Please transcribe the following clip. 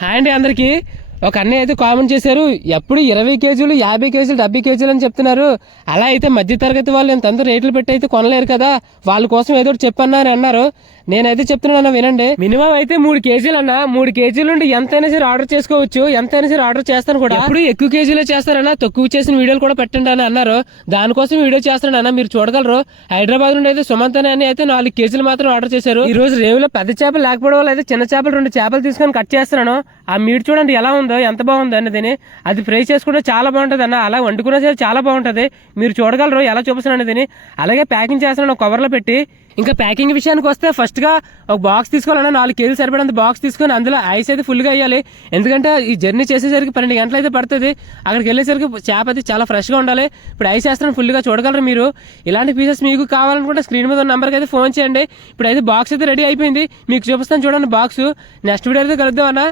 Hi అండి అందరికి. ఒక అన్నయ్య అయితే కామెంట్ చేశారు, ఎప్పుడు 20 కేజీలు 50 కేజీలు 70 కేజీలు అని చెప్తున్నారు. అలా అయితే మధ్య తరగతి వాళ్ళు ఇంత రేట్లు పెట్టి అయితే కొనలేరు కదా, వాళ్ళ కోసం ఏదో చెప్పన్నా అని అన్నారు. నేనైతే చెప్తున్నాను వినండి. మినిమం అయితే 3 కేజీలు అన్న, 3 కేజీలు నుండి ఎంతైనా సరే ఆర్డర్ చేసుకోవచ్చు, ఎంతైనా సరే ఆర్డర్ చేస్తాను కూడా. ఇప్పుడు ఎక్కువ కేజీలో చేస్తారన్నా, తక్కువ చేసిన వీడియోలు కూడా పెట్టండి అని అన్నారు. దానికోసం వీడియో చేస్తాను అన్న, మీరు చూడగలరు. హైదరాబాద్ నుండి అయితే సుమంత్ అని అయితే 4 కేజీలు మాత్రం ఆర్డర్ చేశారు. ఈ రోజు రేవులో పెద్ద చేపలు లేకపోవడం వల్ల అయితే చిన్న చేపలు 2 చేపలు తీసుకొని కట్ చేస్తున్నాను. ఆ మీట్ చూడండి ఎలా ఉందో, ఎంత బాగుందో అన్నది. అది ఫ్రై చేసుకుంటే చాలా బాగుంటుంది అన్న, అలా వండుకున్నా సరే చాలా బాగుంటుంది. మీరు చూడగలరు ఎలా చూపిస్తున్నాను అనేది. అలాగే ప్యాకింగ్ చేస్తున్నాను ఒక కవర్లో పెట్టి. ఇంకా ప్యాకింగ్ విషయానికి వస్తే ఫస్ట్ గా ఒక బాక్స్ తీసుకోవాలన్నా, 4 కేజీలు సరిపడంత బాక్స్ తీసుకొని అందులో ఐస్ అయితే ఫుల్ గా వేయాలి. ఎందుకంటే ఈ జర్నీ చేసేసరికి 12 గంటలు అయితే పడుతుంది. అక్కడికి వెళ్ళేసరికి చేప అయితే చాలా ఫ్రెష్ గా ఉండాలి. ఇప్పుడు ఐస్ వేస్తాను ఫుల్ గా, చూడగలరు మీరు. ఇలాంటి పీసెస్ మీకు కావాలనుకుంటే స్క్రీన్ మీద ఉన్న నెంబర్కి అయితే ఫోన్ చేయండి. ఇప్పుడు అయితే బాక్స్ అయితే రెడీ అయిపోయింది, మీకు చూపిస్తాను చూడండి బాక్స్. నెక్స్ట్ వీడియో అయితే కలుద్దాం అన్న.